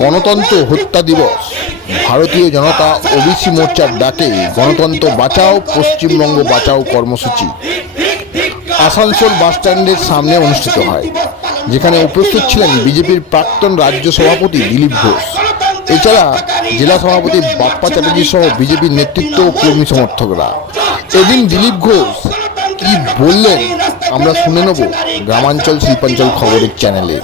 গণতন্ত্র হত্যা দিবস। ভারতীয় জনতা ওবিসি মোর্চার ডাকে গণতন্ত্র বাঁচাও, পশ্চিমবঙ্গ বাঁচাও কর্মসূচি। আসানসোল বাস স্ট্যান্ডের সামনে অনুষ্ঠিত হয়, যেখানে উপস্থিত ছিলেন বিজেপির প্রাক্তন রাজ্য সভাপতি দিলীপ ঘোষ। এছাড়া জেলা সভাপতি বাপ্পা চ্যাটার্জি সহ বিজেপির নেতৃত্ব ও কর্মী সমর্থকরা। এদিন দিলীপ ঘোষ কি বললেন, আমরা শুনে নেব। গ্রামাঞ্চল, শিল্পাঞ্চল খবরের চ্যানেলে।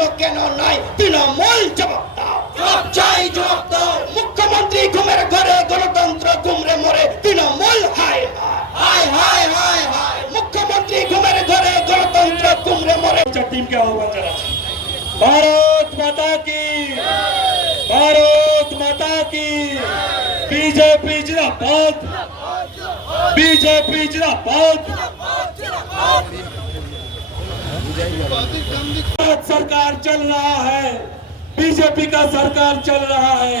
করল কেন নয় তৃণমূল জবাব দাও। চাই জবাব দাও। মুখ্যমন্ত্রী ঘুমের ঘরে গণতন্ত্র ঘুমরে মরে তৃণমূল হায় হায়। হায় হায় মুখ্যমন্ত্রী ঘুমের ঘরে গণতন্ত্র ঘুমরে মরে। আচ্ছা, টিমকে আহ্বান জানাচ্ছি। ভারত মাতা কি? ভারত মাতা কি? বিজেপি জিরাবাদ বিজেপি জিরাবাদ भारत सरकार चल रहा है, बीजेपी का सरकार चल रहा है।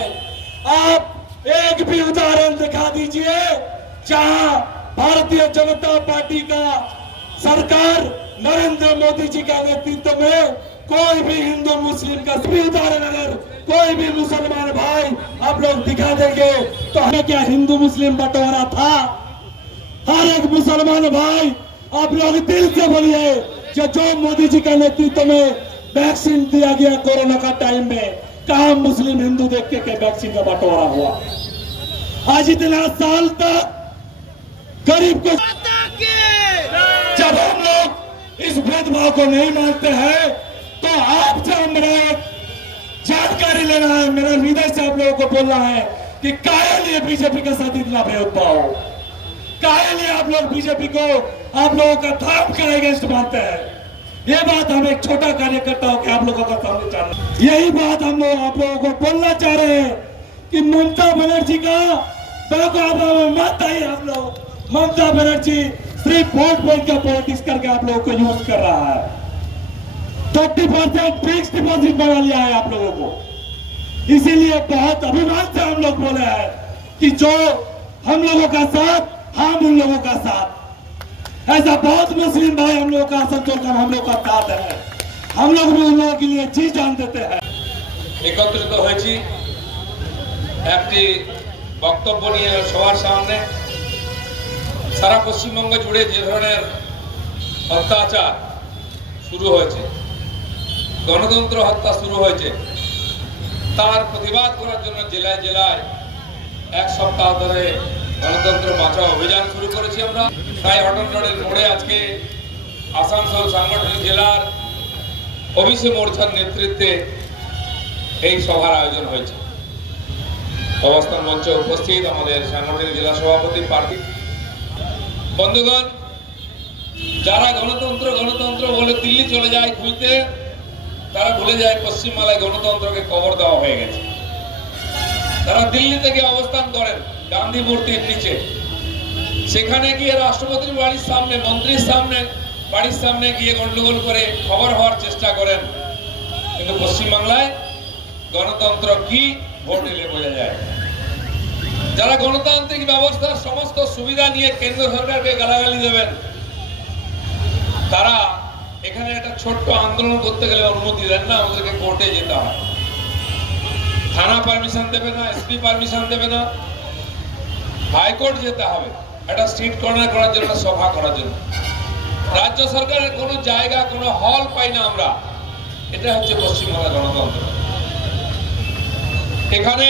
आप एक भी उदाहरण दिखा दीजिए, जहाँ भारतीय जनता पार्टी का सरकार नरेंद्र मोदी जी का नेतृत्व में कोई भी हिंदू, मुस्लिम का भी उदाहरण अगर कोई भी मुसलमान भाई आप लोग दिखा देंगे तो हमें क्या हिंदू, मुस्लिम बंटवारा था? हर एक मुसलमान भाई आप लोग दिल से बोलिए जो जो मोदी जी का नेतृत्व में वैक्सीन दिया गया कोरोना का टाइम में, कहा मुस्लिम हिंदू देख के के वैक्सीन का बंटवारा हुआ? आज इतना साल तक गरीब को जब हम लोग इस भेदभाव को नहीं मानते हैं तो आपसे मेरा एक जानकारी लेना है, मेरा हृदय से आप लोगों को बोलना है कि काहे लिए बीजेपी के साथ इतना भेदभाव। काहे लिए आप लोग बीजेपी को। आप लोगों का धर्म के अगेंस्ट मानते हैं। ये बात हम एक छोटा कार्यकर्ता होकर आप लोगों का सामने चाह रहे यही बात हम लोग आप लोगों को बोलना चाह रहे हैं कि ममता बनर्जी का बेकाबा में मत आइए आप लोग। ममता बनर्जी सिर्फ़ वोट बैंक का पॉलिटिक्स करके आप लोगों को यूज़ कर रहा है। थर्टी परसेंट फिक्स डिपॉजिट बना लिया है आप लोगों को। इसीलिए बहुत अभिमान से हम लोग बोले हैं कि जो हम लोगों का साथ हम उन लोगों का साथ ऐसा बहुत मुस्लिम भाई हम लोगों का आसनसोल का हम लोग का साथ है हम लोग भी उन लोगों के लिए जी जान देते हैं একত্রিত হয়েছি একটি বক্তব্য নিয়ে সবার সামনে সারা পশ্চিমবঙ্গ জুড়ে যে ধরনের অত্যাচার শুরু হয়েছে গণতন্ত্র হত্যা শুরু হয়েছে তার প্রতিবাদ করার জন্য জেলায় জেলায় এক সপ্তাহ ধরে গণতন্ত্র বাঁচাও অভিযান শুরু করেছি আমরা। তাই হটন মোড়ে আজকে আসানসোল সাংগঠনিক জেলার ওবিসি মোর্চার নেতৃত্বে এই সভার আয়োজন হয়েছে। অবস্থান মঞ্চে উপস্থিত আমাদের সাংগঠনিক জেলা সভাপতি পার্টি বন্ধুগণ, যারা গণতন্ত্র গণতন্ত্র বলে দিল্লি চলে যায় খুঁজতে, তারা ভুলে যায় পশ্চিমবাংলায় গণতন্ত্রকে কবর দেওয়া হয়ে গেছে। তারা দিল্লি থেকে অবস্থান করেন। গান্ধী মূর্তির নিচে। সেখানে গিয়ে রাষ্ট্রপতির বাড়ির সামনে, মন্ত্রীর সামনে, বাড়ির সামনে গিয়ে গন্ডগোল করে খবর হওয়ার চেষ্টা করেন। কিন্তু পশ্চিমবাংলায় গণতন্ত্র কি ভোট এলে বোঝা যায়। যারা গণতান্ত্রিক ব্যবস্থার সমস্ত সুবিধা নিয়ে কেন্দ্র সরকারকে গালাগালি দেবেন, তারা এখানে একটা ছোট্ট আন্দোলন করতে গেলে অনুমতি দেন না, আমাদেরকে কোর্টে যেতে হয়। থানা পারমিশন দেবে না এসপি পারমিশন দেবে না। হাইকোর্ট যেতে হবে। একটা স্ট্রিট কর্নার করার জন্য, সভা করার জন্য। রাজ্য সরকারের কোনো জায়গা, কোনো হল পাই না আমরা। এটা হচ্ছে পশ্চিমবাংলা গণতন্ত্র। এখানে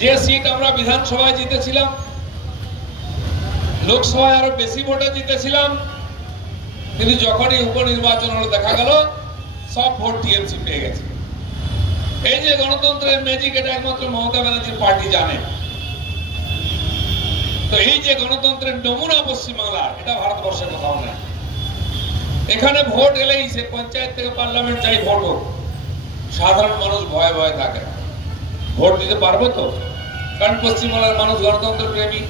যে সিট আমরা বিধানসভায় জিতেছিলাম, লোকসভায় আরও বেশি ভোটে জিতেছিলাম, কিন্তু যখনই উপনির্বাচন হলো দেখা গেল, সব ভোট টিএমসি পেয়ে গেছে। এই যে গণতন্ত্রের ম্যাজিক এটা একমাত্র মমতা ব্যানার্জির পার্টি জানে। তো এই যে গণতন্ত্রের নমুনা পশ্চিমবাংলা এটা ভারতবর্ষের কোথাও নেই এখানে ভোট এলেই সে পঞ্চায়েত থেকে পার্লামেন্ট চাই ভোট হোক। সাধারণ মানুষ ভয়ে ভয়ে থাকে ভোট দিতে পারব তো? কারণ পশ্চিমবাংলার মানুষ গণতন্ত্র প্রেমী।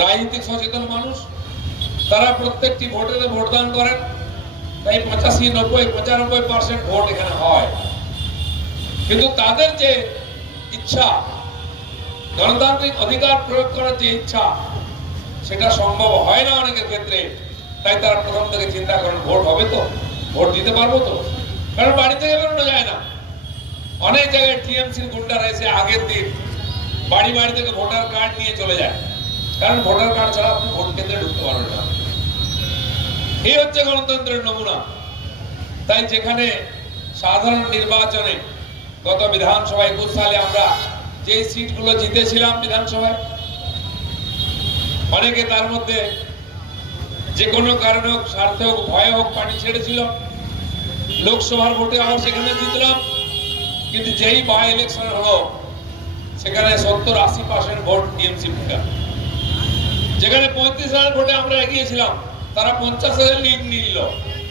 রাজনীতিক সচেতন মানুষ। তারা প্রত্যেকটি ভোটে ভোটদান করেন। তাই পঁচাশি, নব্বই, পঁচানব্বই পার্সেন্ট ভোট এখানে হয়। কিন্তু তাদের যে ইচ্ছা গণতান্ত্রিক অধিকার প্রয়োগ করার যে ইচ্ছা, সেটা সম্ভব হয় না অনেকের ক্ষেত্রে। তাই তারা প্রথম থেকে চিন্তা করেন, ভোট হবে তো? ভোট দিতে পারব তো? কারণ বাড়ি থেকে বেরোনো যায় না। অনেক জায়গায় টিএমসির গুন্ডারা এসে আগের দিন বাড়ি বাড়ি থেকে ভোটার কার্ড নিয়ে চলে যায়। কারণ ভোটার কার্ড ছাড়া আপনি ভোট কেন্দ্রে ঢুকতে পারবেন না। এই হচ্ছে গণতন্ত্রের নমুনা। তাই যেখানে সাধারণ নির্বাচনে গত বিধানসভায় একুশ সালে আমরা যে সিটগুলো জিতেছিলাম বিধানসভায়, অনেকে তার মধ্যে যে কোনো কারণে হোক, স্বার্থে হোক, ভয়ে হোক পার্টি ছেড়েছিল। লোকসভার ভোটে আবার সেখানে জিতলাম। কিন্তু যেই বাই ইলেকশন হলো, সেখানে সত্তর আশি পার্সেন্ট ভোট টিএমসি ভোটার। যেখানে পঁয়ত্রিশ হাজার ভোটে আমরা এগিয়েছিলাম, তারা পঞ্চাশ হাজার লিড নিল।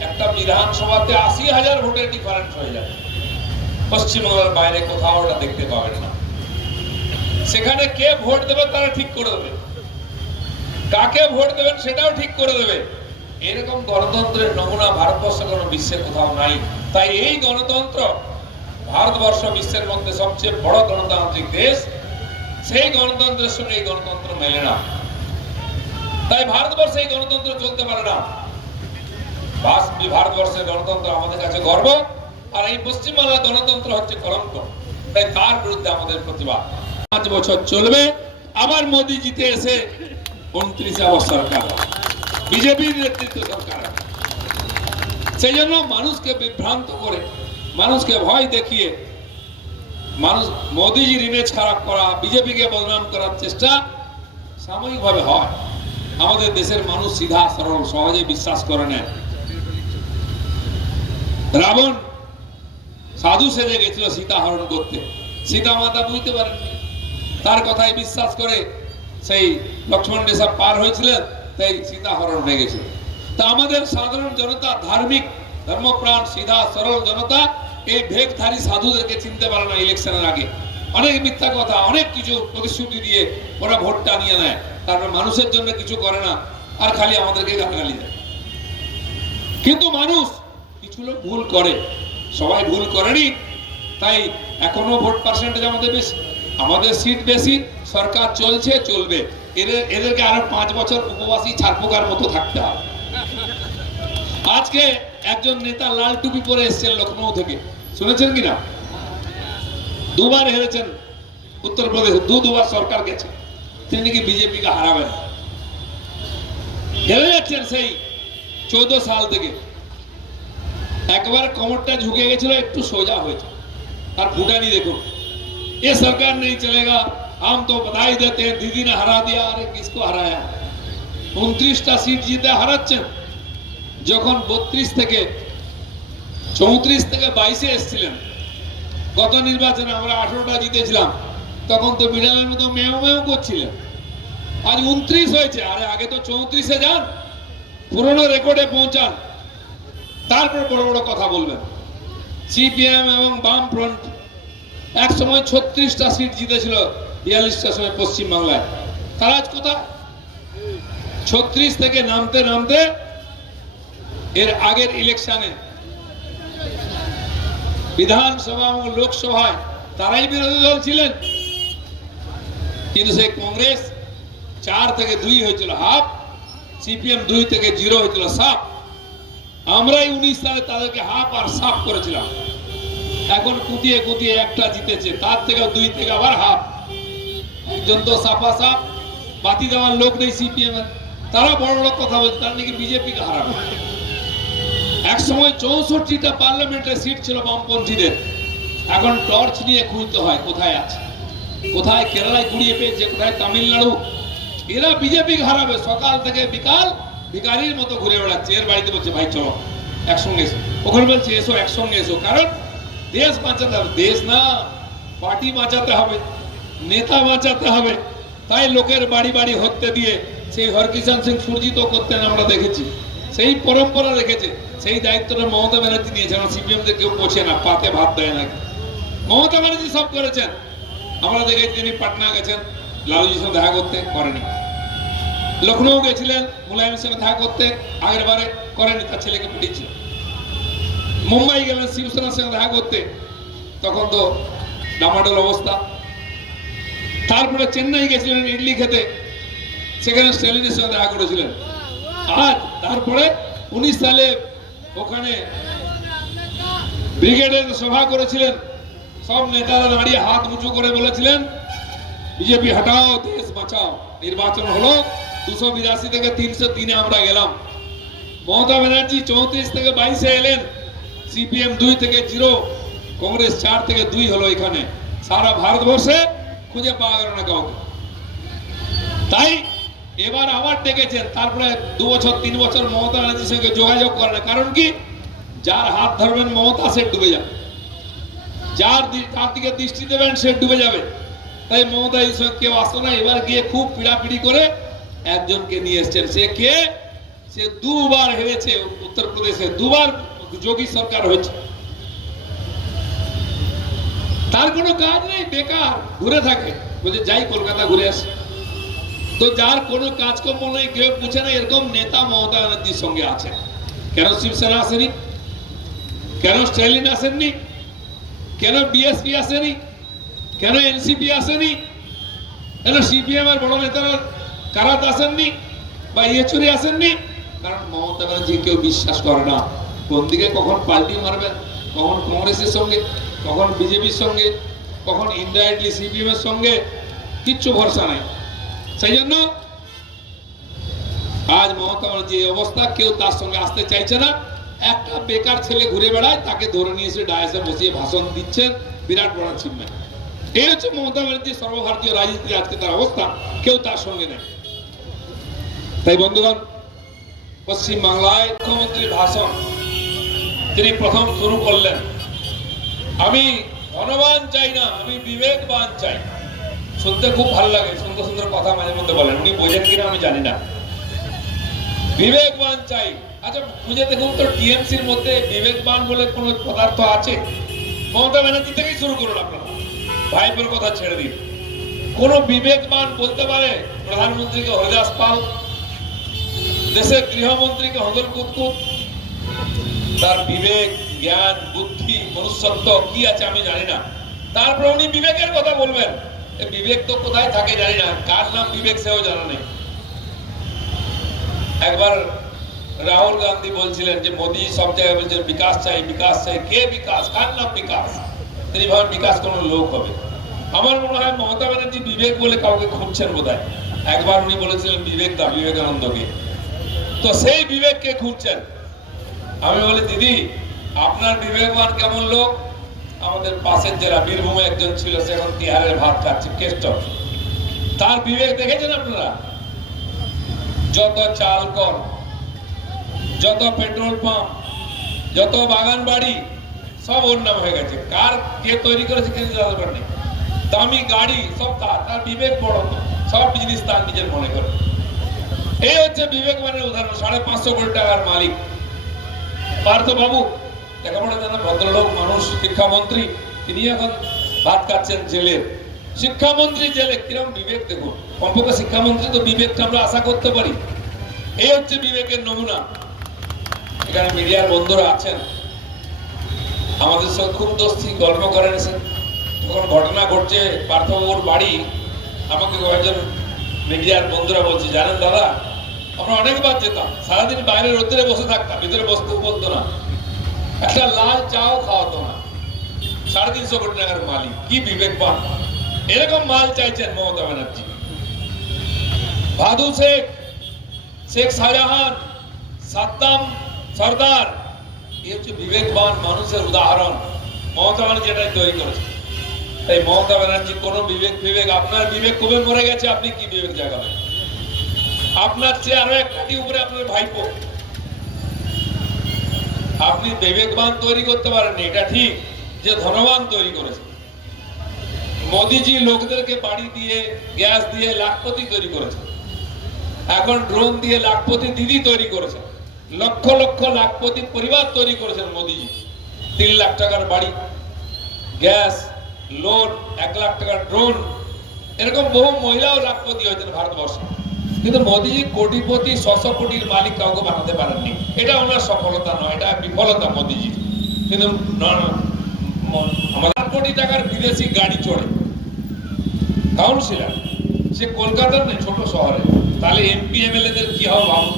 একটা বিধানসভাতে আশি হাজার ভোটের ডিফারেন্স হয়ে যায়। পশ্চিমবঙ্গের বাইরে কোথাও ওটা দেখতে পাবেন না। সেখানে কে ভোট দেবে তারা ঠিক করে দেবে। কাকে ভোট দেবেন সেটাও ঠিক করে দেবে। এরকম গণতন্ত্রের নমুনা ভারতবর্ষ কোনো বিশ্বে কোথাও নাই। তাই এই গণতন্ত্র ভারতবর্ষ বিশ্বের মধ্যে সবচেয়ে বড় গণতান্ত্রিক দেশ। সেই গণতন্ত্রের সঙ্গে এই গণতন্ত্র মেলে না। তাই ভারতবর্ষে এই গণতন্ত্র চলতে পারে না। ভারতবর্ষের গণতন্ত্র আমাদের কাছে গর্ব। আর এই পশ্চিমবাংলার গণতন্ত্র হচ্ছে কলঙ্ক। তাই তার বিরুদ্ধে আমাদের প্রতিবাদ। পাঁচ বছর চলবে। আবার মোদী জিতে এসে উনত্রিশে আবার সরকার। বিজেপির নেতৃত্ব সরকার সেই জন্য মানুষকে বিভ্রান্ত করে, মানুষকে ভয় দেখিয়ে মানুষ মোদীজির ইমেজ খারাপ করা, বিজেপিকে বদনাম করার চেষ্টা সাময়িকভাবে হয়। আমাদের দেশের মানুষ সিধা, সরল, সহজে বিশ্বাস করে নেয়। রাবণ সাধু সেজে গেছিল সীতা হরণ করতে। সীতা মাতা বুঝতে পারেননি। তার কথায় বিশ্বাস করে সেই লক্ষ্মণ রেখা পার হয়েছিলেন, তাই সীতা হরণ হয়ে গেছিল তা আমাদের সাধারণ জনতা, ধার্মিক ধর্মপ্রাণ, সিধা, সরল জনতা, এই ভেগধারী সাধুদেরকে চিনতে পারে না ইলেকশনের আগে। অনেক মিথ্যা কথা, অনেক কিছু প্রতিশ্রুতি দিয়ে ওরা ভোটটা নিয়ে নেয়। তারপর মানুষের জন্য কিছু করে না, আর খালি আমাদেরকে গালাগালি দেয়। কিন্তু মানুষ কিছু লোক ভুল করে। সবাই ভুল করেনি, তাই এখনও ভোট পার্সেন্টেজ আমাদের বেশি। আমাদের সিট বেশি, সরকার চলছে, চলবে। এদের, এদেরকে আরও পাঁচ বছর উপবাসী ছাড়পোকার মতো থাকতে হবে। আজকে একজন নেতা লাল টুপি পরে এসেছেন লখনৌ থেকে। শুনেছেন কিনা? দুবার হেরেছেন উত্তরপ্রদেশ দু দুবার সরকার গেছে। তিনি নাকি বিজেপিকে হারাবেন। হেরে যাচ্ছেন সেই চৌদ্দ সাল থেকে। একবার কোমরটা ঝুঁকে গেছিল, একটু সোজা হয়েছে। আর ভুটানি দেখুন। ये सरकार नहीं चलेगा हम तो बधाई देते हैं दीदी ने हरा दिया अरे किसको हराया উনত্রিশটা সিট জিতে হারাচ্ছেন যখন বত্রিশ থেকে চৌত্রিশ থেকে বাইশে এসেছিলেন গত নির্বাচনে আমরা আঠারোটা জিতেছিলাম তখন তো বিড়ালের মতো মেয় মেয় করছিলেন আজ উনত্রিশ হয়েছে আরে আগে তো চৌত্রিশে যান পুরনো রেকর্ডে পৌঁছান তারপর বড় বড় কথা বলবেন সিপিএম এবং বাম ফ্রন্ট এক সময় ছত্রিশটা সিট জিতেছিল বিয়াল্লিশটার সময় পশ্চিম বাংলায় তারা আজ কোথায়? ছত্রিশ থেকে নামতে নামতে এর আগের ইলেকশনে। বিধানসভা এবং লোকসভায় তারাই বিরোধী দল ছিলেন। কিন্তু সেই কংগ্রেস চার থেকে দুই হয়েছিল হাফ, সিপিএম দুই থেকে জিরো হয়েছিল সাফ। আমরাই উনিশ সালে তাদেরকে হাফ আর সাফ করেছিলাম। এখন কুতিয়ে কুতিয়ে একটা জিতেছে। তার থেকে দুই থেকে আবার হাফ। একজন তো সাফা সাফ বাতি দেওয়ার লোক নেই সিপিএম এর। তারা বড় বড় কথা বলছে, তারা নাকি বিজেপিকে হারাবে। এক সময় চৌষট্টিটা পার্লামেন্টের সিট ছিল বামপন্থীদের। এখন টর্চ নিয়ে খুঁজতে হয়, কোথায় আছে? কোথায় কেরালায় কুড়িয়ে পেয়েছে, কোথায় তামিলনাড়ু? এরা বিজেপি হারাবে। সকাল থেকে বিকাল ভিকারির মতো ঘুরে বেড়াচ্ছে। এর বাড়িতে বলছে, ভাই, চলো, একসঙ্গে এসো। ওখানে বলছে, এসো, একসঙ্গে এসো। কারণ দেশ বাঁচাতে হবে। দেশ না, পার্টি বাঁচাতে হবে, নেতা বাঁচাতে হবে। তাই লোকের বাড়ি বাড়ি হত্যে দিয়ে সেই হরকিষাণ সিং সূর্জিত করতেন আমরা দেখেছি। সেই পরম্পরা রেখেছে। সেই দায়িত্বটা মমতা ব্যানার্জি নিয়েছেন। সিপিএম দের কেউ পোছে না, পাতে ভাত দেয় না মমতা ব্যানার্জি সব করেছেন। আমরা দেখেছি তিনি পাটনা গেছেন লালুজির সঙ্গে দেখা করতে করেনি। লখনৌ গেছিলেন মুলায়মের সঙ্গে দেখা করতে, আগের বারে করেনি, তার ছেলেকে পাঠিয়েছিল মুম্বাই গেলেন শিবসেনার সঙ্গে দেখা করতে। তখন তো ডামাডোল অবস্থা। তারপরে চেন্নাই গেছিলেন ইডলি খেতে। সেখানে স্ট্যালিনের সঙ্গে দেখা করেছিলেন। আর তারপরে উনিশ সালে ওখানে ব্রিগেডের সভা করেছিলেন। সব নেতারা দাঁড়িয়ে হাত উঁচু করে বলেছিলেন, বিজেপি, হটাও, দেশ বাঁচাও। নির্বাচন হলো। দুশো বিরাশি থেকে তিনশো তিনে আমরা গেলাম। মমতা ব্যানার্জি চৌত্রিশ থেকে বাইশে এলেন। সিপিএম দুই থেকে জিরো, কংগ্রেস চার থেকে দুই হলো এখানে। সারা ভারতবর্ষে খুঁজে পাওয়া গেল না কাউকে। তাই এবার আবার ডেকেছেন, তারপরে দু বছর, তিন বছর মমতা ব্যানার্জির সঙ্গে যোগাযোগ করে না। কারণ কি? যার হাত ধরবেন মমতা, সে ডুবে যাবে। যার তার দিকে দৃষ্টি দেবেন, সে ডুবে যাবে। তাই মমতা এই সঙ্গে কেউ আসতো না। এবার গিয়ে খুব পিড়াপিড়ি করে একজনকে নিয়ে এসছেন। সে কে? সে দুবার হেরেছে উত্তরপ্রদেশে, দুবার যোগী সরকার হয়েছে তার কোনো কাজ নেই, বেকার, ঘুরে থাকে। বলছে, যাই কলকাতা ঘুরে আসে। তো যার কোনো কাজকর্ম নেই, কেউ পুছে না, এরকম নেতা মমতা ব্যানার্জির সঙ্গে আছে। কেন শিবসেনা আসেনি? কেন স্ট্যালিন আসেননি? কেন বিএসপি আসেনি? কেন এনসিপি আসেনি? কেন সিপিএম এর বড় নেতারা কারাত আসেননি? বা ইয়েচুরি আসেননি? কারণ মমতা ব্যানার্জি কেউ বিশ্বাস করে না। কোন দিকে কখন পাল্টি মারবেন, কখন কংগ্রেসের সঙ্গে, কখন বিজেপির সঙ্গে, কখন ইনডাইরেক্টলি সিপিএম এর সঙ্গে, কিচ্ছু ভরসা নাই। সেই জন্য আজ মমতা এই অবস্থা, কেউ তার সঙ্গে আসতে চাইছে না। একটা বেকার ছেলে ঘুরে বেড়ায়, তাকে ধরে নিয়ে এসে ডায়াসে বসিয়ে ভাষণ দিচ্ছেন বিরাট বড় চিন্ময় এই হচ্ছে মমতা ব্যানার্জি সর্বভারতীয় রাজনীতি আজকে তার অবস্থা, কেউ তার সঙ্গে নেই। তাই বন্ধুগণ পশ্চিম বাংলায় মুখ্যমন্ত্রীর ভাষণ তিনি প্রথম শুরু করলেন। আমি ধনবান চাই না, আমি বিবেকবান চাই। শুনতে খুব ভালো লাগে, সুন্দর সুন্দর কথা মাঝে মধ্যে বলেন। উনি বোঝেন কিনা আমি জানি না। বিবেকবান চাই। আচ্ছা খুঁজে দেখুন তো, টিএমসির মধ্যে বিবেকবান বলে কোন পদার্থ আছে? মমতা ব্যানার্জি থেকেই শুরু করুন আপনারা। ভাইপোর কথা ছেড়ে দিন। কোন বিবেকবান বলতে পারে প্রধানমন্ত্রীকে হরিদাস পাল, দেশের গৃহমন্ত্রীকে হদল কুতকুত তার বিবেক, জ্ঞান, বুদ্ধি, মনুষ্যত্ব কি আছে আমি জানি না। তারপর উনি বিবেকের কথা বলবেন। বিবেক তো কোথায় থাকে জানি না। কার নাম বিবেক সেও জানা নেই। একবার রাহুল গান্ধী বলছিলেন যে, মোদি সব জায়গায় বলছেন, বিকাশ চাই বিকাশ চাই। কে বিকাশ? কার নাম বিকাশ? তিনি ভাবেন বিকাশ কোন লোক হবে। আমার মনে হয় মমতা ব্যানার্জি বিবেক বলে কাউকে খুঁজছেন বোধ একবার উনি বলেছিলেন, বিবেক দা, বিবেকানন্দকে। তো সেই বিবেককে খুঁজছেন। আমি বলি, দিদি, আপনার বিবেকবান কেমন লোক? আমাদের পাশের জেলা বীরভূমে একজন ছিল, সে এখন তিহারের ভাত খাচ্ছে, কেষ্ট। তার বিবেক দেখেছেন আপনারা? যত চাল কর যত পেট্রোল পাম্প, যত বাগান বাড়ি, সব ওর নাম হয়ে গেছে। কার কে তৈরি করেছে কে জানাতে পারেনি। দামি গাড়ি, সব তার। তার বিবেক বড় সব বিজনেস তার নিজের মনে করে। এই হচ্ছে বিবেকবানের উদাহরণ। সাড়ে পাঁচশো কোটি টাকার মালিক। পার্থ বাবু লেখাপড়া জানা ভদ্রলোক, মানুষ, শিক্ষামন্ত্রী, তিনি এখন ভাত খাচ্ছেন জেলের শিক্ষামন্ত্রী জেলে, কিরম বিবেক দেখুন। কমপক্ষে শিক্ষামন্ত্রী তো বিবেকটা আমরা আশা করতে পারি। এই হচ্ছে বিবেকের নমুনা। এখানে মিডিয়ার বন্ধুরা আছেন। আমাদের সঙ্গে খুব দোস্তি, গল্প করেন তখন ঘটনা ঘটছে, পার্থবাবুর বাড়ি। আমাকে কয়েকজন মিডিয়ার বন্ধুরা বলছে, জানেন দাদা আমরা অনেকবার যেতাম। সারাদিন বাইরে রোদ্রে বসে থাকতাম, ভিতরে বসতেও বলতো না। একটা লাল চাও খাওয়াতো না। সাড়ে তিনশো কোটি টাকার মালিক, কি বিবেকবান এরকম মাল চাইছেন মমতা ব্যানার্জি। ভাদু শেখ শেখ শাহজাহান, সাদ্দাম সর্দার, এই হচ্ছে বিবেকবান মানুষের উদাহরণ। মমতা ব্যানার্জি এটাই তৈরি করেছে। তাই মমতা ব্যানার্জি কোনো বিবেক বিবেক আপনার বিবেক কবে মরে গেছে, আপনি কি বিবেক জাগাবেন? আপনার চেয়ে আরও এক কাটি উপরে আপনার ভাইপো। আপনি বিবেকবান তৈরি করতে পারেননি, এটা ঠিক যে ধনবান তৈরি করেছে মোদিজি লোকদেরকে বাড়ি দিয়ে, গ্যাস দিয়ে লাখপতি তৈরি করেছে এখন ড্রোন দিয়ে লাখপতি দিদি তৈরি করেছে লক্ষ লক্ষ লাখপতি পরিবার তৈরি করেছেন মোদিজি। তিন লাখ টাকার বাড়ি, গ্যাস, লোন, এক লাখ টাকার ড্রোন। এরকম বহু মহিলাও লাখপতি হয়েছেন ভারতবর্ষে। কিন্তু মোদিজি কোটিপতি ছশো কোটির মালিক কাউকে বানাতে পারেননি। এটা ওনার সফলতা নয়, এটা বিফলতা মোদিজি কিন্তু আমাদের কোটি টাকার বিদেশি গাড়ি চড়ে। কাউন্সিলর, সে কলকাতার নেই ছোট শহরে। তাহলে এমপি, এমএলএদের কি হবে ভাবুন?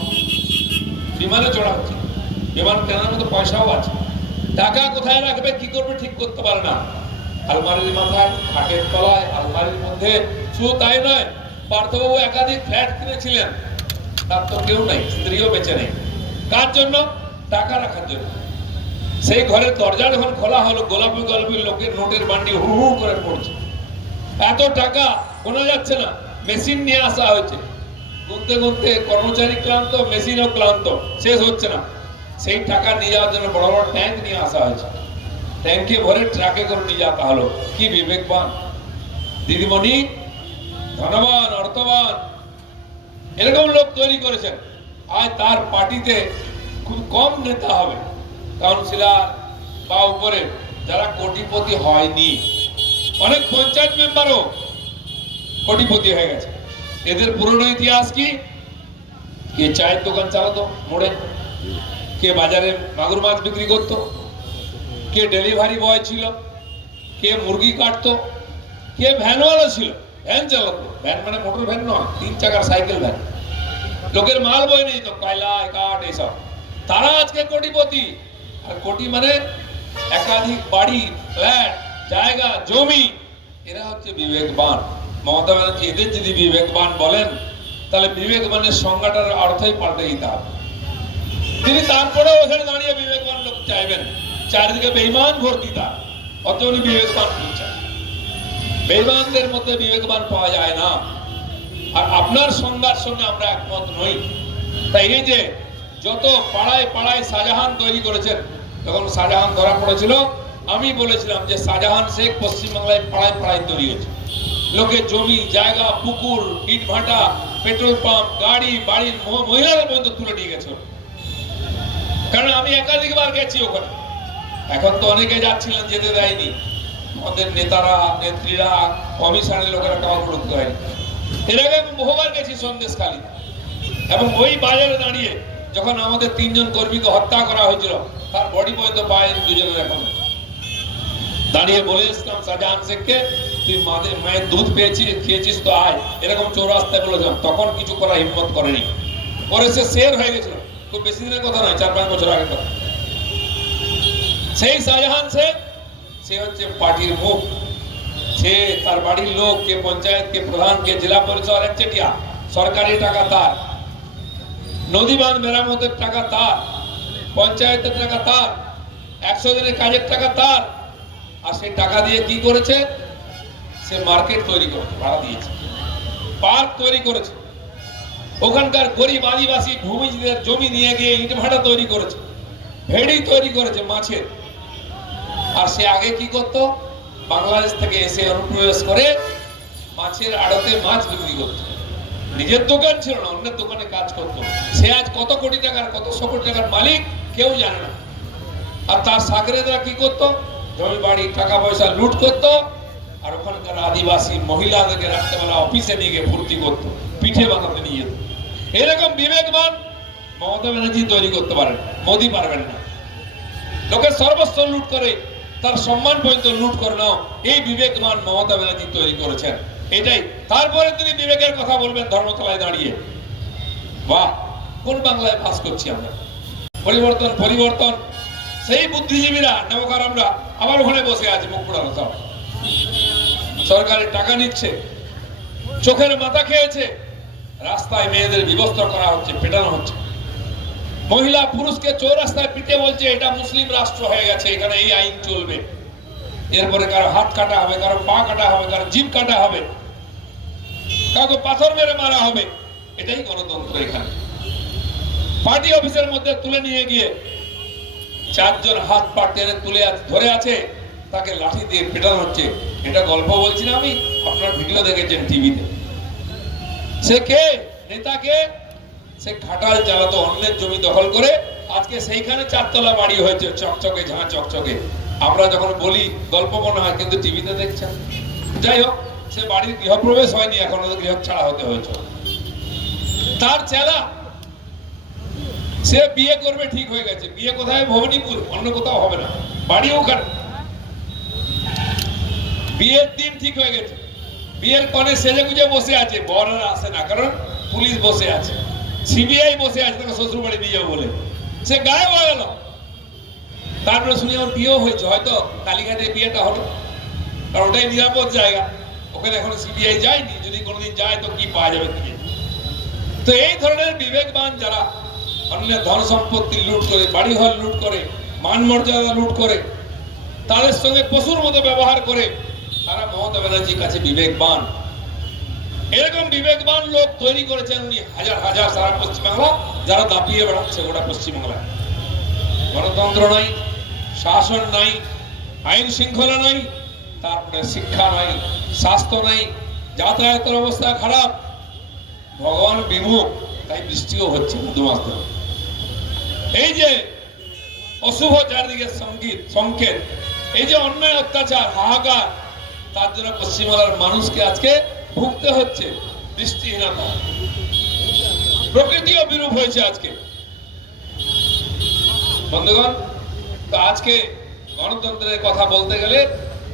বিমানে চড়া হচ্ছে। বিমান কেনার মতো পয়সাও আছে। টাকা কোথায় রাখবে, কি করবে, ঠিক করতে পারে না। আলমারির মাথায় খাটের তলায়, আলমারির মধ্যে। শুধু তাই নয় পার্থবাবু একাধিক ফ্ল্যাট কিনেছিলেন। তার তো কেউ নাই, স্ত্রীও বেঁচে নেই। কার জন্য? টাকা রাখার জন্য। সেই ঘরের দরজা যখন খোলা হলো, গোলাপি গোলাপি লোকের নোটের বান্ডি হু হু করে পড়ছে। এত টাকা শোনা যাচ্ছে না? মেশিন নিয়ে আসা হয়েছে। গুনতে গুনতে কর্মচারী ক্লান্ত, মেশিনও ক্লান্ত, শেষ হচ্ছে না। সেই টাকা নিয়ে যাওয়ার জন্য বড় বড় ট্যাঙ্ক নিয়ে আসা হয়েছে। ট্যাঙ্কে ভরে ট্রাকে করে নিয়ে যাওয়া হলো। কি বিবেকবান। দিদিমণি ধনবান অর্থবান এরকম লোক তৈরি করেছেন। আজ তার পার্টিতে খুব কম নেতা হবে। কাউন্সিলর বা উপরে যারা কোটিপতি হয়নি, অনেক পঞ্চায়েত মেম্বারও কোটিপতি হয়ে গেছে। এদের পুরনো ইতিহাস কি? কে চায়ের দোকান চালাতো, মোড়ে? কে বাজারে মাগুর মাছ বিক্রি করতো? কে ডেলিভারি বয় ছিল? কে মুরগি কাটতো? কে ভ্যানওয়ালা ছিল? ভ্যান চালাতো ভ্যান মানে মোটর ভ্যান নয়, তিন চাকার সাইকেল ভ্যান। লোকের মাল বই নেই তো, কয়লা কাঠ এসব তারা আজকে কোটিপতি। আর কোটি মানে একাধিক বাড়ি, ফ্ল্যাট, জায়গা, জমি। এরা হচ্ছে বিবেকবান। মমতা ব্যানার্জি, এদের যদি বিবেকবান বলেন, তাহলে বিবেকবানের সংজ্ঞাটার অর্থই পাল্টে দিতে হবে। তিনি তারপরেও ওখানে দাঁড়িয়ে বিবেকবান লোক চাইবেন। চারিদিকে বেইমান ভর্তি তার। অত উনি বিবেকবান বলছেন। বেইমানদের মধ্যে বিবেকবান পাওয়া যায় না। আর আপনার সংজ্ঞার সঙ্গে আমরা একমত নই। তাই এই যে যত পাড়ায় পাড়ায় শাহজাহান তৈরি করেছেন যখন শাহজাহান ধরা পড়েছিল। আমি বলেছিলাম যে শাহজাহান শেখ পশ্চিমবাংলায় পাড়ায় পাড়ায় তৈরি হয়েছে। লোকের জমি, জায়গা, পুকুর, ইট ভাটা, পেট্রোল পাম্প, গাড়ি, বাড়ির মহিলাদের পর্যন্ত তুলে নিয়ে গেছে। কারণ আমি একাধিকবার গেছি ওখানে। এখন তো অনেকে যাচ্ছিলেন, যেতে দেয়নি। আমাদের নেতারা, নেত্রীরা, কমিশনের লোকেরা কাউকে ঢুকতে হয়নি এর আগে আমি বহুবার গেছি সন্দেশখালী। এবং ওই বাজারে দাঁড়িয়ে যখন আমাদের তিনজন কর্মীকে হত্যা করা হয়েছিল, তার বডি পর্যন্ত পায় দুজনের এখন। দাঁড়িয়ে বলে এসলাম শাহজাহান শেখকে, তুই মাদের, মায়ের দুধ পেয়েছিস খেয়েছিস তো আয়। এরকম চৌরাস্তায় বলেছিলাম তখন কিছু করার হিম্মত করেনি। পরে সে শের হয়ে গেছিল। খুব বেশি দিনের কথা নয় চার পাঁচ বছর আগে কথা। সেই শাহজাহান শেখ সে হচ্ছে পার্টির মুখ। সে তার বাড়ির লোক, কে পঞ্চায়েত, কে প্রধান, কে জেলা পরিষদ একচেটিয়া সরকারি টাকা তার। নদী বাঁধ মেরামতের টাকা তার। পঞ্চায়েতের টাকা তার। একশো দিনের কাজের টাকা তার। আর সেই টাকা দিয়ে কি করেছে? সে মার্কেট তৈরি করেছে, ভাড়া দিয়েছে। পার্ক তৈরি করেছে। ওখানকার গরিব আদিবাসী ভূমিজীদের জমি নিয়ে গিয়ে ইট ভাটা তৈরি করেছে। ভেড়ি তৈরি করেছে মাছের। আর সে আগে কি করত? বাংলাদেশ থেকে এসে অনুপ্রবেশ করে মাছের আড়তে মাছ বিক্রি করত। নিজের দোকান ছিল না, অন্যের দোকানে কাজ করত। সে আজ কত কোটি টাকার, কত শো কোটি টাকার মালিক কেউ জানে না। আর তার সাকরেদরা কি করত? জমি, বাড়ি, টাকা পয়সা লুট করত আর ওখানকার আদিবাসী মহিলাদেরকে রাত্রেবেলা অফিসে নিয়ে গিয়ে ভর্তি করতো, পিঠে বানাতে নিয়ে যেত। এরকম বিবেকবান মমতা ব্যানার্জি তৈরি করতে পারেন মোদি পারবেন না। লোকের সর্বস্ব লুট করে তার সম্মান পর্যন্ত লুট করে নাও। এই বিবেকমান মমতা ব্যানার্জি তৈরি করেছেন। এটাই। তারপরে তিনি বিবেকের কথা বলবেন ধর্মতলায় দাঁড়িয়ে। বাহ, কোন বাংলায় বাস করছি আমরা? পরিবর্তন পরিবর্তন। সেই বুদ্ধিজীবীরা, নবকার আমরা, আবার ওখানে বসে আছি, মুখ পোড়ানো সব সরকারের টাকা নিচ্ছে, চোখের মাথা খেয়েছে। রাস্তায় মেয়েদের বিবস্ত্র করা হচ্ছে, পেটানো হচ্ছে। মহিলা পুরুষকে চৌরাস্তায় পিটে বলছে, এটা মুসলিম রাষ্ট্র হয়ে গেছে, এখানে এই আইন চলবে। এরপরে কারও হাত কাটা হবে, কারও পা কাটা হবে, কারও জিভ কাটা হবে, কাউকে পাথর মেরে মারা হবে। এটাই গণতন্ত্র এখানে। পার্টি অফিসের মধ্যে তুলে নিয়ে গিয়ে চারজন হাত পা টেনে তুলে ধরে আছে, তাকে লাঠি দিয়ে পেটানো হচ্ছে। এটা গল্প বলছি না আমি, আপনার ভিডিও দেখেছেন টিভিতে। সে কে? নেতা কে? সে খাটাল চালাতো, অন্যের জমি দখল করে। আজকে সেইখানে চারতলা বাড়ি হয়েছে, চকচকে, ঝাঁ চকচকে। আমরা যখন বলি, গল্প মনে হয়, কিন্তু টিভিতে দেখছেন যাই হোক, সে বাড়ির গৃহপ্রবেশ হয়নি, এখনও গৃহ ছাড়া হতে হয়েছে। তার চেলা, সে বিয়ে করবে ঠিক হয়ে গেছে। বিয়ে কোথায়? ভবনীপুর, অন্য কোথাও হবে না। বাড়ি ওখানে। বিয়ের দিন ঠিক হয়ে গেছে। বিয়ের কনে সেজে গুজে বসে আছে বররা আসে না, কারণ পুলিশ বসে আছে। সিবিআই বসে আছে তাকে শ্বশুর বাড়ি দিয়ে যাব বলে। সে গায়ে হয়ে গেল। তারপরে শুনি ওর বিয়েও হয়েছে, হয়তো কালীঘাটে বিয়েটা হলো। কারণ ওটাই নিরাপদ জায়গা। ওখানে এখন সিবিআই যায়নি, যদি কোনোদিন যায় তো কি পাওয়া যাবে কি? তো এই ধরনের বিবেকবান যারা অন্যের ধন সম্পত্তি লুট করে বাড়ি ঘর লুট করে মান মর্যাদা লুট করে, তাদের সঙ্গে পশুর মতো ব্যবহার করে, তারা মমতা ব্যানার্জির কাছে বিবেকবান। এরকম বিবেকবান লোক তৈরি করেছেন উনি হাজার হাজার সারা পশ্চিমবাংলা, যারা দাপিয়ে বেড়াচ্ছে গোটা পশ্চিমবাংলায় গণতন্ত্র নাই, শাসন নাই, আইন শৃঙ্খলা নাই, তারপরে শিক্ষা নাই, স্বাস্থ্য নাই, যাতায়াতের অবস্থা খারাপ ভগবান বিমুখ তাই বৃষ্টিও হচ্ছে মধুমাস। এই যে অশুভ চারদিকে সংগীত, সংকেত, এই যে অন্যায় অত্যাচার, হাহাকার, তার জন্য পশ্চিমবাংলার মানুষকে আজকে ভুগতে হচ্ছে বৃষ্টিহীনতা প্রকৃতিও বিরূপ হয়েছে আজকে। বন্ধুগণ, তো আজকে গণতন্ত্রের কথা বলতে গেলে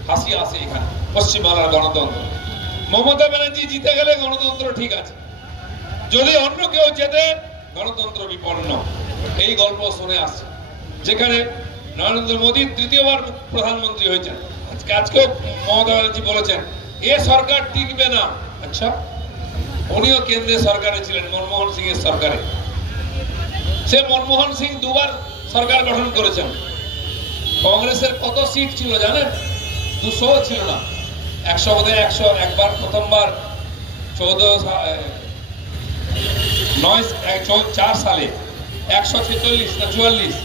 হাসি আসে এখানে, পশ্চিমবাংলার গণতন্ত্র। মমতা ব্যানার্জি জিতে গেলে গণতন্ত্র ঠিক আছে। যদি অন্য কেউ জেতে, গণতন্ত্র বিপন্ন। এই গল্প শুনে আসছে। যেখানে নরেন্দ্র মোদী তৃতীয়বার প্রধানমন্ত্রী হয়েছেন। আজকে আজকেও মমতা ব্যানার্জি বলেছেন এ সরকার টিকবে না। আচ্ছা উনিও কেন্দ্রীয় সরকারে ছিলেন, মনমোহন সিং এর সরকারে। সে মনমোহন সিং দুবার সরকার গঠন করেছেন। কংগ্রেসের কত সিট ছিল জানেন? দুশো ছিল না। একশো বোধহয় একশো, একবার প্রথমবার চৌদ্দ নয় চার সালে। একশো ছেচল্লিশ না চুয়াল্লিশ?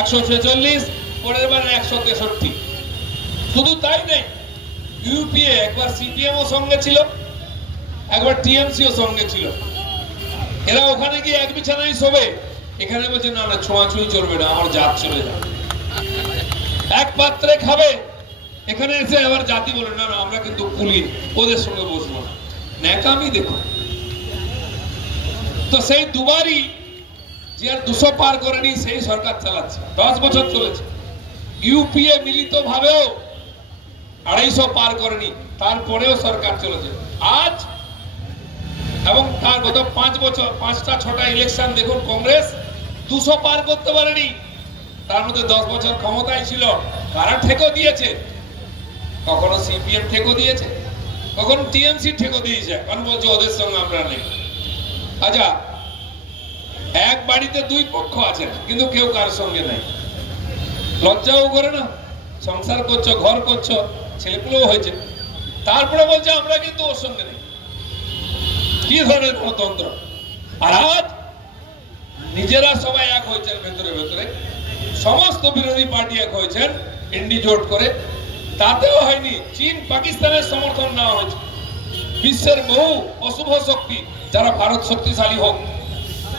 একশো ছেচল্লিশ, পরের বার একশো তেষট্টি। শুধু তাই নেই ইউপিএ, একবার সিপিএম ও সঙ্গে ছিল, একবার টিএমসি ও সঙ্গে ছিল। এরা ওখানে গিয়ে এক বিছানায় শোবে। এখানে বলছে, না না, ছোঁয়াছুঁই চলবে না, আমার জাত চলে যাবে। এক পাত্রে খাবে। এখানে এসে আবার জাতি বলে, না না, আমরা কিন্তু কুলি, ওদের সঙ্গে বসবো না। ন্যাকামি দেখো তো সেই দুবারই যে আর দুশো পার করেনি, সেই সরকার চালাচ্ছে, দশ বছর চলেছে। ইউপিএ মিলিত ভাবেও আড়াইশো পার করেনি, তারপরেও সরকার চলেছে। আজ এবং তার গত পাঁচ বছর, পাঁচটা ছটা ইলেকশন দেখুন কংগ্রেস দুশো পার করতে পারেনি। তার মধ্যে দশ বছর ক্ষমতায় ছিল, কারা ঠেকো দিয়েছে? কখনো সিপিএম ঠেকো দিয়েছে, কখনো টিএমসি ঠেকো দিয়েছে কারণ বলছে ওদের সঙ্গে আমরা নেই। আচ্ছা এক বাড়িতে দুই পক্ষ আছে, কিন্তু কেউ কার সঙ্গে নাই। লজ্জাও করে না, সংসার করছ, ঘর করছ ছেলেপুলেও হয়েছে। তারপরে বলছে, আমরা কিন্তু ওর সঙ্গে নেই। কি ধরনের গণতন্ত্র আর আজ নিজেরা সবাই এক হয়েছেন ভেতরে ভেতরে। সমস্ত বিরোধী পার্টি এক হয়েছেন, এনডি জোট করে। তাতেও হয়নি, চীন পাকিস্তানের সমর্থন নেওয়া হয়েছে। বিশ্বের বহু অশুভ শক্তি, যারা ভারত শক্তিশালী হোক,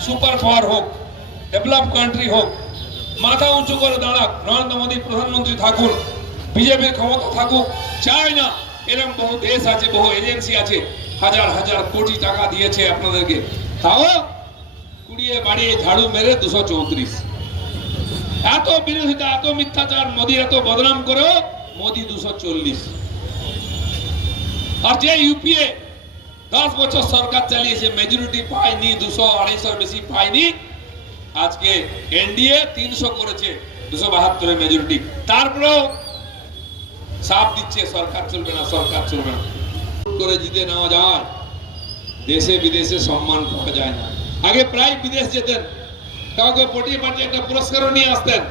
সুপার পাওয়ার হোক ডেভেলপ কান্ট্রি হোক, মাথা উঁচু করে দাঁড়াক, নরেন্দ্র মোদী, প্রধানমন্ত্রী থাকুন বিজেপির ক্ষমতা থাকুক চায় না। এরকম বহু দেশ আছে, বহু এজেন্সি আছে, হাজার হাজার কোটি টাকা দিয়েছে আপনাদেরকে। তাও কুড়িয়ে বাড়িয়ে ঝাড়ু মেরে দুশো চৌত্রিশ। এত বিরোধিতা, এত মিথ্যাচার, মোদী এত বদনাম করেও মোদী দুশো চল্লিশ। আর যে ইউপিএ দশ বছর সরকার চালিয়েছে মেজরিটি পায়নি, দুশো আড়াইশোর বেশি পায়নি। আজকে এনডিএ তিনশো করেছে, দুশো বাহাত্তরের মেজরিটি তারপরেও সাপ দিচ্ছে, সরকার চলবে না, সরকার চলবে না। করে জিতে নেওয়া যায় দেশে বিদেশে সম্মান পাওয়া যায় না। আগে প্রায় বিদেশ যেতেন, কাউকে পটিয়ে পাঠিয়ে একটা পুরস্কারও নিয়ে আসতেন।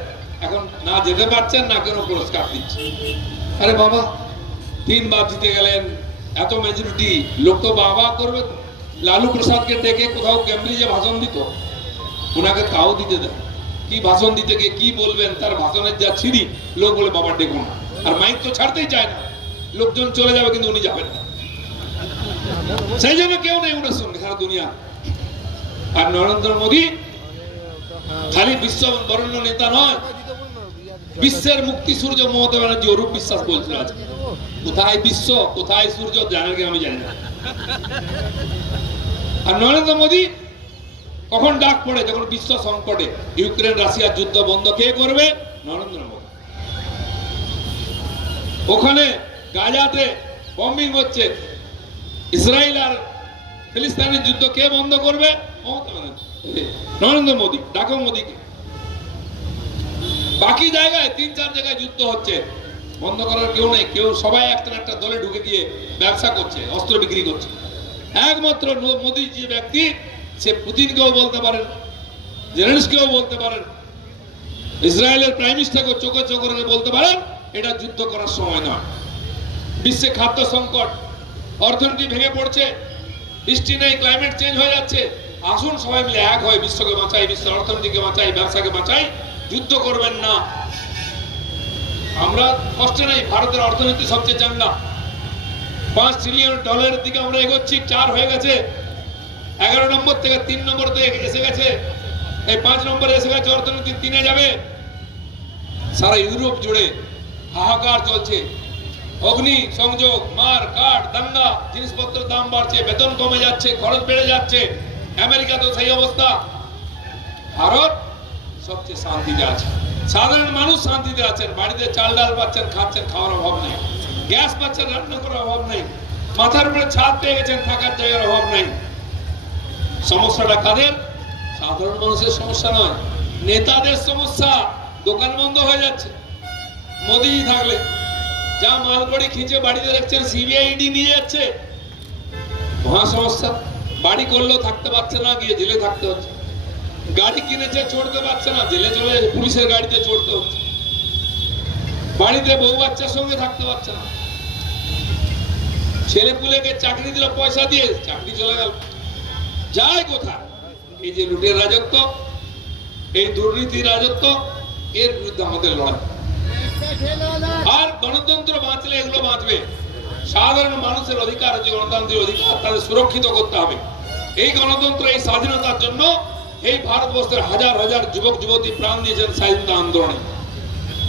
এখন না যেতে পারছেন, না কেন পুরস্কার দিচ্ছে। আরে বাবা, তিনবার জিতে গেলেন, এত মেজরিটি লোক তো বাবা করবে। লালু প্রসাদকে ডেকে কোথাও কেমব্রিজে ভাষণ দিত। ওনাকে তাও দিতে দেয় কি ভাষণ দিতে গিয়ে কি বলবেন, তার ভাষণের যা ছিরি, লোক বলে, বাবা ডেকুন না। আর মাইক তো ছাড়তেই চায় না। লোকজন চলে যাবে কিন্তু উনি যাবেন না। সেই জন্য কেউ নেই ওনার সঙ্গে সারা দুনিয়া। আর নরেন্দ্র মোদী খালি বিশ্ব বরণ্য নেতা নয়, বিশ্বের মুক্তি সূর্য মমতা ব্যানার্জি অরূপ বিশ্বাস বলছিল আজকে। কোথায় বিশ্ব, কোথায় সূর্য, জানার কি আমি জানি না। আর নরেন্দ্র মোদী কখন ডাক পড়ে, যখন বিশ্ব সংকটে ইউক্রেন রাশিয়ার যুদ্ধ বন্ধ, কে করবে? নরেন্দ্র মোদী। ওখানে গাজাতে বম্বিং হচ্ছে। ইসরায়েল আর ফিলিস্তিনের যুদ্ধ কে বন্ধ করবে? নরেন্দ্র মোদী, ডাকো মোদীকে। বাকি জায়গায়, তিন চার জায়গায় যুদ্ধ হচ্ছে। বন্ধ করার কেউ নেই। কেউ সবাই একটা একটা দলে ঢুকে গিয়ে ব্যবসা করছে, অস্ত্র বিক্রি করছে। একমাত্র মোদী যে ব্যক্তি, সে পুতিনকেও বলতে পারেন, জেলেন্সকেও বলতে পারেন, ইসরায়েলের প্রাইম মিনিস্টারকে চোখে চোখে বলতে পারেন এটা যুদ্ধ করার সময় নয়। বিশ্বে খাদ্য সংকট, অর্থনীতি ভেঙে পড়ছে, বৃষ্টি নেই ক্লাইমেট চেঞ্জ হয়ে যাচ্ছে। আসুন সবাই মিলে এক হয় বিশ্বকে বাঁচাই, বিশ্বের অর্থনীতিকে বাঁচাই, ব্যবসাকে বাঁচাই, যুদ্ধ করবেন না। আমরা কষ্টে নেই, ভারতের অর্থনীতি সবচেয়ে চাঙ্গা। পাঁচ ট্রিলিয়ন ডলারের দিকে আমরা এগোচ্ছি, চার হয়ে গেছে। এগারো নম্বর থেকে তিন নম্বর থেকে এসে গেছে। এই পাঁচ নম্বরে এসে গেছে অর্থনীতি, তিনে যাবে। সারা ইউরোপ জুড়ে হাহাকার চলছে। অগ্নি, সংযোগ, মার, কাঠ, দাঙ্গা, জিনিসপত্রের দাম বাড়ছে, বেতন কমে যাচ্ছে, খরচ বেড়ে যাচ্ছে। আমেরিকা তো সেই অবস্থা। ভারত সবচেয়ে শান্তিতে আছে। সাধারণ মানুষ শান্তিতে আছেন, বাড়িতে চাল ডাল পাচ্ছেন, খাচ্ছেন, খাওয়ার অভাব নেই। গ্যাস পাচ্ছেন, রান্না করার অভাব নেই। মাথার উপরে ছাদ পেয়ে গেছেন, থাকার জায়গার অভাব নেই। সমস্যাটা কাদের? সাধারণ মানুষের সমস্যা নয়। নেতাদের সমস্যা। দোকান বন্ধ হয়ে যাচ্ছে। মোদি থাকলে। যা মালগাড়ি খিঁচে বাড়িতে দেখছেন সিবিআইডি নিয়ে যাচ্ছে। মহা সমস্যা বাড়ি করলেও থাকতে পারছে না, গিয়ে জেলে থাকতে হচ্ছে। গাড়ি কিনেছে, চড়তে পারছে না, জেলে চলে পুলিশের গাড়িতে চড়তে হচ্ছে। বাড়িতে বউ বাচ্চার সঙ্গে থাকতে পারছে না। ছেলে পুলেকে চাকরি দিল, পয়সা দিয়ে, চাকরি চলে গেল। যায় কোথায়? এই যে লুটের রাজত্ব, এই দুর্নীতির রাজত্ব, এর বিরুদ্ধে আমাদের লড়াই। আর গণতন্ত্র বাঁচলে এগুলো বাঁচবে। সাধারণ মানুষের অধিকার হচ্ছে গণতান্ত্রিক অধিকার, তাদের সুরক্ষিত করতে হবে। এই গণতন্ত্র, এই স্বাধীনতার জন্য এই ভারতবর্ষের হাজার হাজার যুবক, যুবতী প্রাণ দিয়েছেন স্বাধীনতা আন্দোলনে।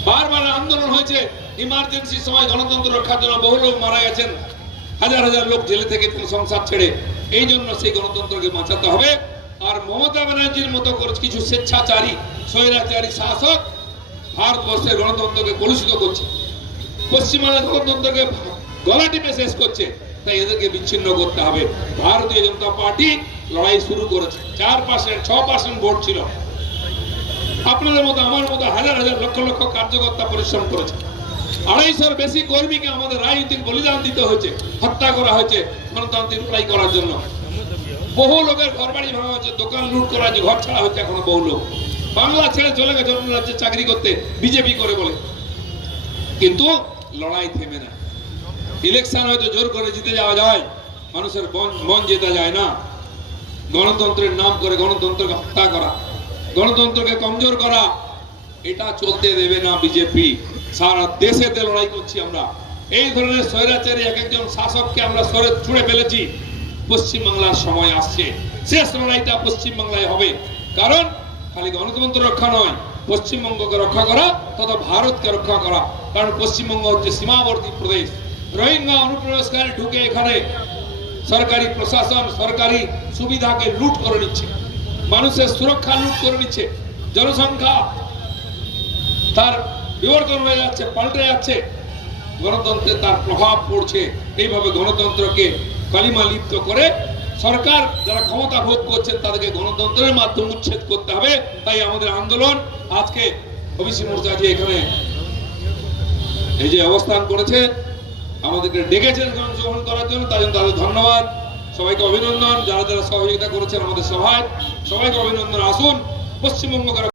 বারবার আন্দোলন হয়েছে ইমার্জেন্সি সময় গণতন্ত্র রক্ষার জন্য বহু লোক মারা গেছেন, হাজার হাজার লোক জেলে থেকে সংসার ছেড়ে। এই জন্য সেই গণতন্ত্রকে বাঁচাতে হবে। আর মমতা ব্যানার্জির মতো কিছু স্বেচ্ছাচারী, স্বৈরাচারী শাসক ভারতবর্ষের গণতন্ত্রকে কলুষিত করছে। পশ্চিমবাংলার গণতন্ত্রকে গলা টিপে শেষ করছে। তাই এদেরকে বিচ্ছিন্ন করতে হবে। ভারতীয় জনতা পার্টি লড়াই শুরু করেছে। চার পার্সেন্ট ছ পার্সেন্ট ভোট ছিল। আপনাদের মতো, আমার মতো হাজার হাজার লক্ষ লক্ষ কার্যকর্তা পরিশ্রম করেছে। আড়াইশোর বেশি কর্মীকে আমাদের রাজনৈতিক বলিদান দিতে হয়েছে, হত্যা করা হয়েছে গণতান্ত্রিক লড়াই করার জন্য। বহু লোকের ঘর বাড়ি ভাঙা হয়েছে, দোকান লুট করা হয়েছে, ঘর ছাড়া হয়েছে এখনও বহু লোক। বাংলা ছেড়ে চলে গেছে অন্য রাজ্যে চাকরি করতে, বিজেপি করে বলে। কিন্তু লড়াই থেমে না। ইলেকশন হয়তো জোর করে জিতে যাওয়া যায়, মানুষের মন জেতা যায় না। গণতন্ত্রের নাম করে গণতন্ত্রকে হত্যা করা, গণতন্ত্রকে কমজোর করা, এটা চলতে দেবে না বিজেপি। সারা দেশেতে লড়াই করছি আমরা। এই ধরনের স্বৈরাচারী এক একজন শাসককে আমরা সরে ছুঁড়ে ফেলেছি। পশ্চিমবাংলার সময় আসছে। শেষ লড়াইটা পশ্চিমবাংলায় হবে। কারণ খালি গণতন্ত্র রক্ষা নয়, পশ্চিমবঙ্গকে রক্ষা করা তথা ভারতকে রক্ষা করা। কারণ পশ্চিমবঙ্গ হচ্ছে সীমাবর্তী প্রদেশ। রোহিঙ্গা অনুপ্রবেশকারী ঢুকে এখানে সরকারি প্রশাসন, সরকারি সুবিধাকে লুট করে নিচ্ছে। মানুষের সুরক্ষা লুট করে নিচ্ছে। জনসংখ্যা তার বিবর্তন হয়ে যাচ্ছে, পাল্টে যাচ্ছে। গণতন্ত্রে তার প্রভাব পড়ছে। এইভাবে গণতন্ত্রকে কালিমা লিপ্ত করে সরকার যারা ক্ষমতা ভোগ করছেন, তাদেরকে গণতন্ত্রের মাধ্যমে উচ্ছেদ করতে হবে। তাই আমাদের আন্দোলন আজকে ওবিসি মোর্চা যে এখানে এই যে অবস্থান করেছে, আমাদেরকে ডেকেছেন অংশগ্রহণ করার জন্য তাই জন্য তাদের ধন্যবাদ। সবাইকে অভিনন্দন। যারা যারা সহযোগিতা করেছেন আমাদের সভায়, সবাইকে অভিনন্দন। আসুন পশ্চিমবঙ্গকে